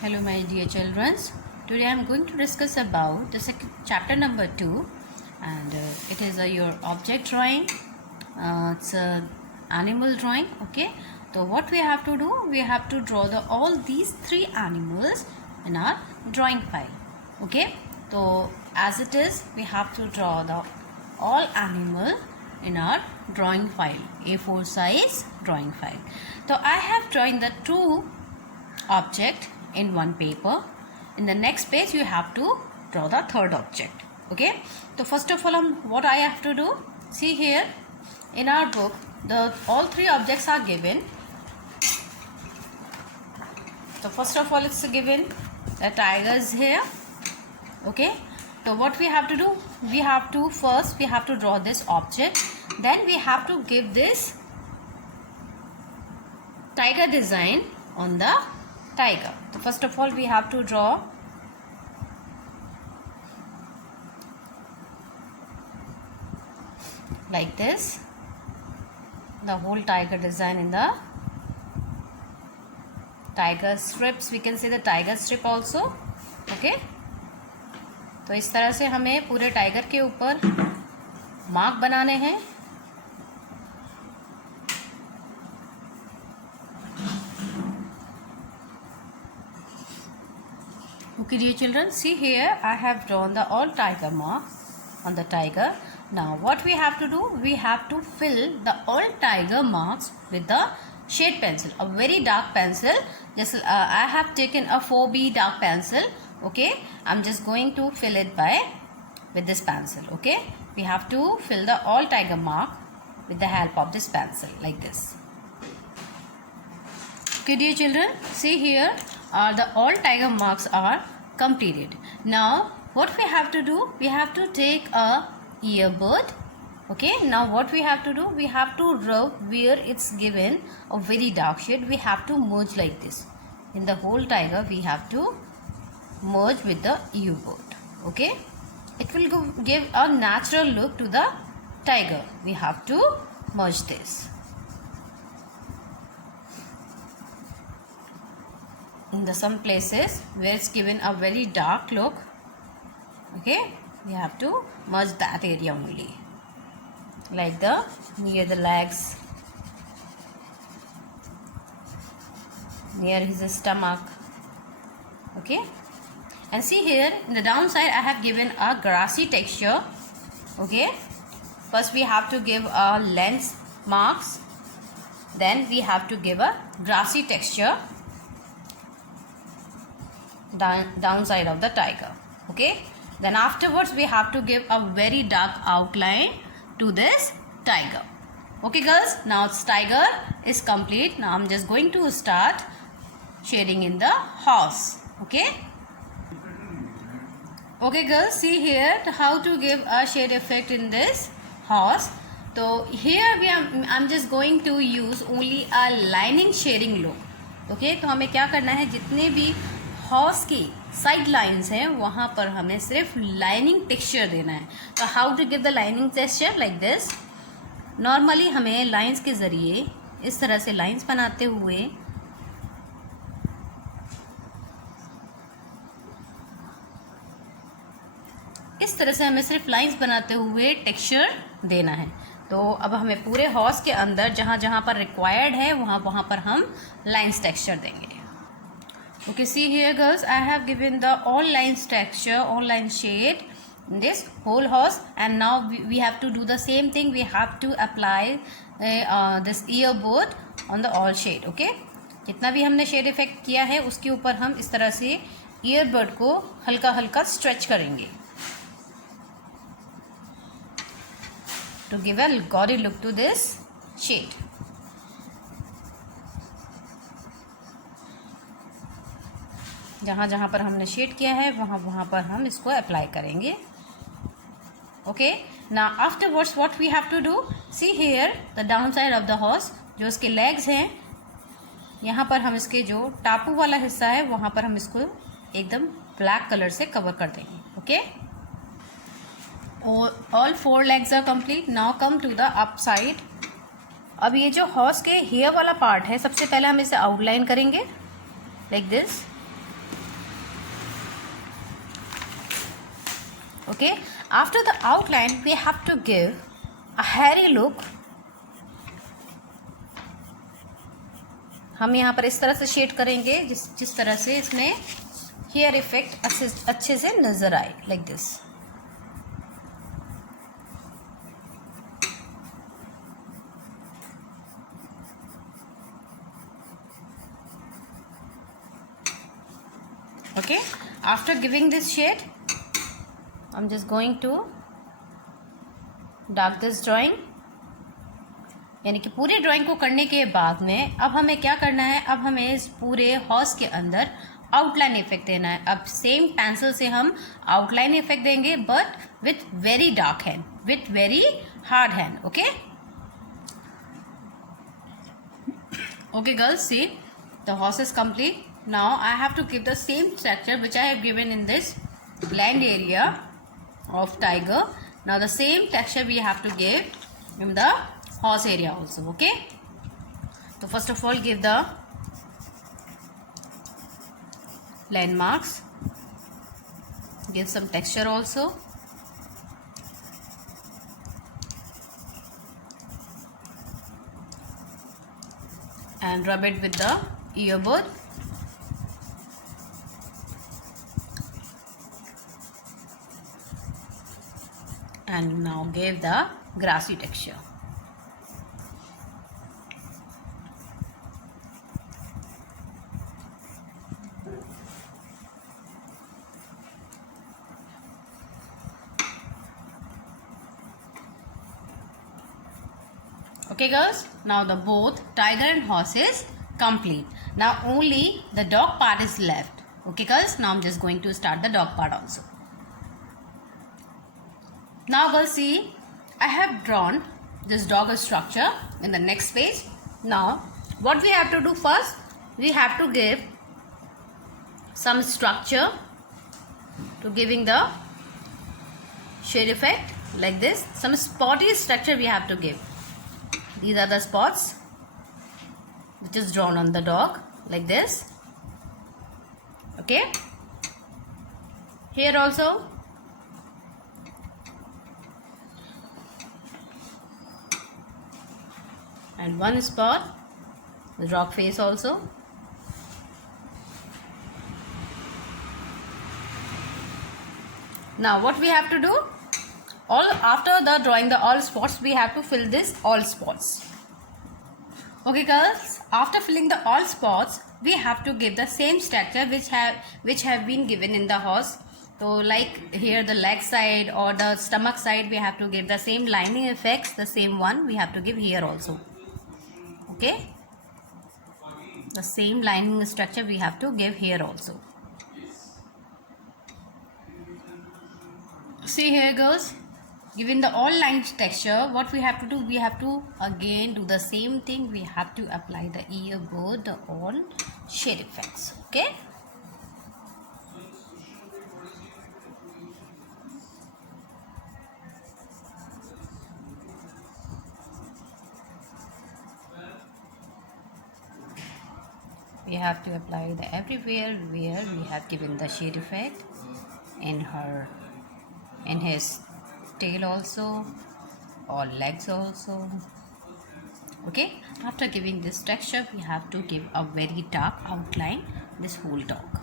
Hello my dear children. Today I am going to discuss about the chapter number 2 and it is your object drawing. It's a animal drawing. Okay. So what we have to do? We have to draw all these 3 animals in our drawing file. Okay. So as it is, we have to draw all animal in our drawing file, A4 size drawing file. So I have drawn the 2 object in one paper. In the next page you have to draw the third object. Okay, so first of all what I have to do, see here in our book all 3 objects are given. So first of all it's given the tiger is here. Okay, so what we have to do, we have to draw this object, then we have to give this tiger design on the tiger. So first of all we have to draw like this the whole tiger design in the tiger strips. We can say the tiger strip also. Okay, तो इस तरह से हमें पूरे tiger के ऊपर mark बनाने हैं. Okay dear children, see here I have drawn the all tiger marks on the tiger. Now what we have to do, we have to fill the all tiger marks with the shade pencil, a very dark pencil. Just I have taken a 4B dark pencil. Okay, I'm just going to fill it with this pencil. Okay, we have to fill the all tiger mark with the help of this pencil like this. Okay dear children, see here the all tiger marks are completed. Now what we have to do, we have to take a earbud. Okay, now what we have to do, we have to rub where it's given a very dark shade. We have to merge like this. In the whole tiger we have to merge with the earbud. Okay, it will give a natural look to the tiger. We have to merge this. In some places where it's given a very dark look, okay, we have to merge that area only, like near the legs, near his stomach. Okay, and see here in the downside I have given a grassy texture. Okay, first we have to give a lens marks, then we have to give a grassy texture downside of the tiger. Okay, then afterwards we have to give a very dark outline to this tiger. Okay girls, now its tiger is complete. Now I'm just going to start shading in the horse. Okay, girls, see here how to give a shade effect in this horse. So here I'm just going to use only a lining shading look. Okay, तो हमें क्या करना है, जितने भी horse की side lines हैं वहाँ पर हमें सिर्फ लाइनिंग टेक्सचर देना है. तो how to give the lining texture like this. Normally हमें लाइंस के ज़रिए इस तरह से लाइंस बनाते हुए हमें सिर्फ लाइंस बनाते हुए टेक्सचर देना है. तो अब हमें पूरे हॉर्स के अंदर जहाँ जहाँ पर रिक्वायर्ड है वहाँ पर हम लाइंस टेक्सचर देंगे. Okay, see here girls, I have given the all lines texture, all line shade in this whole horse, and now we have to do the same thing. We have to apply this earbud on the all shade. Okay, जितना भी हमने shade effect किया है उसके ऊपर हम इस तरह से earbud को हल्का हल्का stretch करेंगे to give a gaudy look to this shade. जहाँ जहाँ पर हमने शेड किया है वहाँ पर हम इसको अप्लाई करेंगे. Okay, now afterwards what we have to do, see here the down side of the horse. जो इसके लेग्स हैं यहाँ पर हम इसके जो टापू वाला हिस्सा है वहाँ पर हम इसको एकदम ब्लैक कलर से कवर कर देंगे. Okay, all 4 legs are complete. Now come to the up side. अब ये जो हॉर्स के हेयर वाला पार्ट है सबसे पहले हम इसे आउटलाइन करेंगे like this. Okay, after the outline we have to give a hairy look. हम यहाँ पर इस तरह से शेड करेंगे जिस तरह से इसमें हेयर इफेक्ट अच्छे से नजर आए, like this. Okay, after giving this shade I'm just going to dark this drawing. यानी कि पूरी ड्राइंग को करने के बाद में अब हमें क्या करना है, अब हमें इस पूरे हॉर्स के अंदर आउटलाइन इफेक्ट देना है. अब सेम पेंसिल से हम आउटलाइन इफेक्ट देंगे but with very dark hand, with very hard hand. Okay okay girls, see the horse is complete. Now I have to give the same structure which I have given in this land area of tiger. Now the same texture we have to give in the horse area also. Okay, so first of all give the landmarks, give some texture also, and rub it with the earbud. And now give the grassy texture. Okay girls, now the both tiger and horse is complete. Now only the dog part is left. Okay girls, now I'm just going to start the dog part also. Now girls, see, I have drawn this dog structure in the next page. Now what we have to do first, we have to give some structure to giving the shade effect like this. Some spotty structure we have to give. These are the spots which is drawn on the dog like this. Okay, here also. And one spot, the rock face also. Now what we have to do, all after the drawing the all spots, we have to fill this all spots. Okay girls, after filling the all spots, we have to give the same structure which have been given in the horse. So like here the leg side or the stomach side, we have to give the same lining effects, the same one we have to give here also. Okay, the same lining structure we have to give here also. See here girls, given the all lines texture, what we have to do, we have to again do the same thing. We have to apply the earbud, the all shade effects. Okay, we have to apply the everywhere where we have given the shade effect in his tail also or legs also. Okay, after giving this texture, we have to give a very dark outline this whole dog.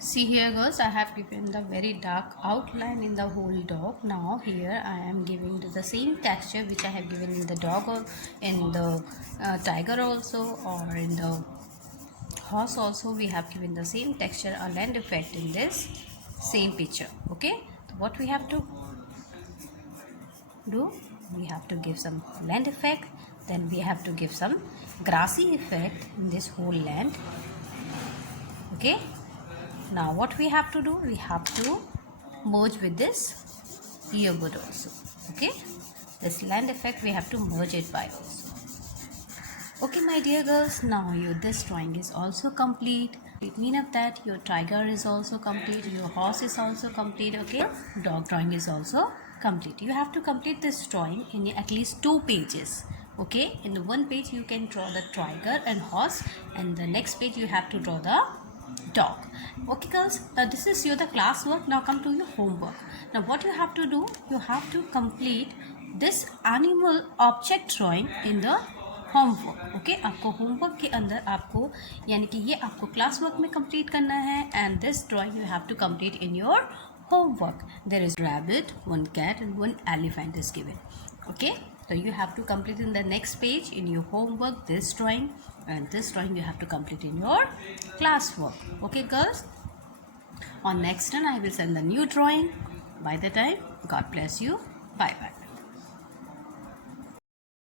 See here girls, I have given the very dark outline in the whole dog. Now here I am giving the same texture which I have given in the dog or in the tiger also, or in the horse also. We have given the same texture, a land effect in this same picture. Okay, so what we have to do, we have to give some land effect, then we have to give some grassy effect in this whole land. Okay, now what we have to do, we have to merge with this earbud also. Okay, this land effect we have to merge it by also. Okay my dear girls, now this drawing is also complete. It means that your tiger is also complete, your horse is also complete. Okay, dog drawing is also complete. You have to complete this drawing in at least 2 pages. Okay, in the one page you can draw the tiger and horse, and the next page you have to draw the dog. Okay girls, this is your the class work. Now come to your homework. Now what you have to do, you have to complete this animal object drawing in the homework. Okay आपको homework के अंदर आपको यानी कि ये आपको class work में complete करना है and this drawing you have to complete in your homework. There is rabbit, one cat and one elephant is given. Okay, so you have to complete in the next page in your homework this drawing, and this drawing you have to complete in your class work. Okay girls, on next turn I will send the new drawing. By the time, God bless you. Bye bye.